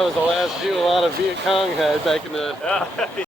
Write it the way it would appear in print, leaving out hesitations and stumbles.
That was the last view a lot of Viet Cong had back in the